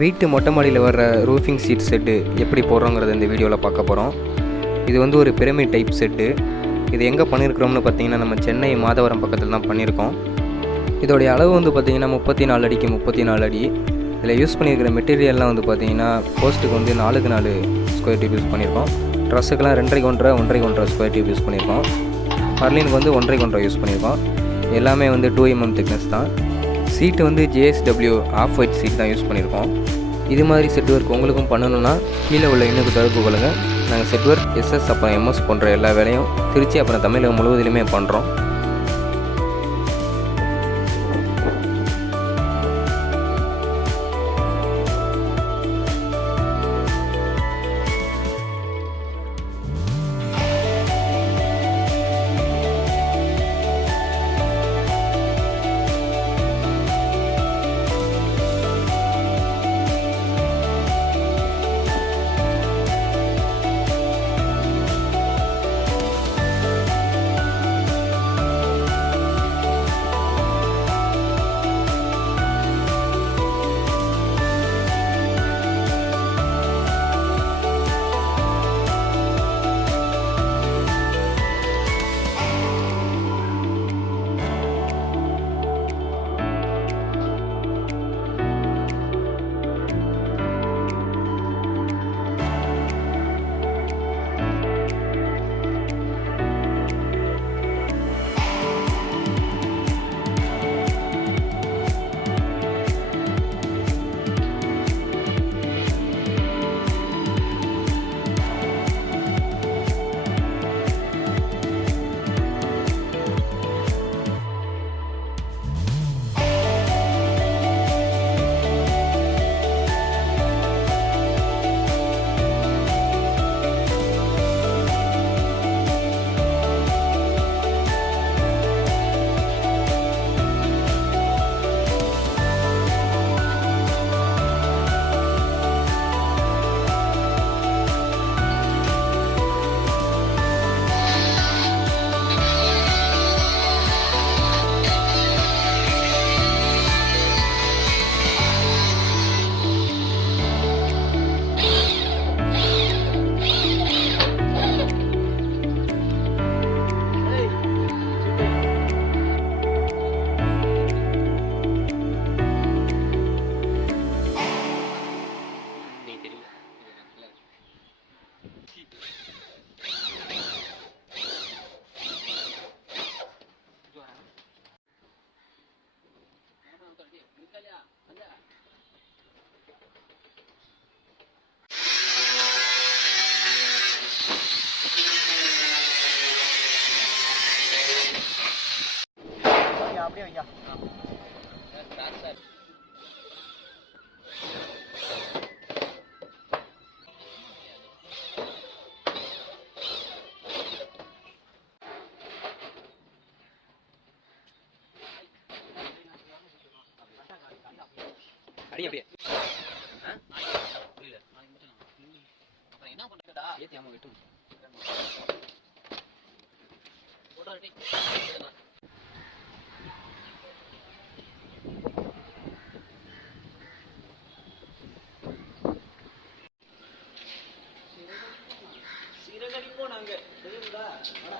வீட்டு மொட்டை மாடியில் வர்ற ரூஃபிங் ஷீட் செட்டு எப்படி போடுறோங்கிறத இந்த வீடியோவில் பார்க்க போகிறோம். இது வந்து ஒரு பிரமிட் டைப் செட்டு. இது எங்கே பண்ணியிருக்கிறோம்னு பார்த்தீங்கன்னா நம்ம சென்னை மாதவரம் பக்கத்தில் தான் பண்ணியிருக்கோம். இதோடைய அளவு வந்து பார்த்திங்கன்னா 34 அடிக்கு 34 அடி. இதில் யூஸ் பண்ணியிருக்கிற மெட்டீரியல்லாம் வந்து பார்த்திங்கன்னா போஸ்ட்டுக்கு வந்து 4க்கு 4 ஸ்கொயர் டியூப் யூஸ் பண்ணியிருக்கோம். ட்ரெஸ்ஸுக்கெலாம் 2.5 1.5 ஸ்கொயர் டியூப் யூஸ் பண்ணியிருக்கோம். பர்லினுக்கு வந்து 1.5 யூஸ் பண்ணியிருக்கோம். எல்லாமே வந்து 2mm திக்னஸ் தான். சீட்டு வந்து JSW ஆஃப் ஒயிட் சீட் தான் யூஸ் பண்ணியிருக்கோம். இது மாதிரி செட் ஒர்க் உங்களுக்கும் பண்ணணுன்னா கீழே உள்ள எண்ணுக்கு தொடர்பு கொள்ளுங்கள். நாங்கள் செட் ஒர்க் SS அப்புறம் MS போன்ற எல்லா வேலையும் திருச்சி அப்புறம் தமிழகம் முழுவதிலுமே பண்ணுறோம். அப்படியே வையா. அடி அப்படியே புரியல. அப்புறம் என்ன பண்றடா? ஏத்தி ஆமா வெட்டும். சீரகடிப்போம் நாங்க தெரியுங்களா? இல்ல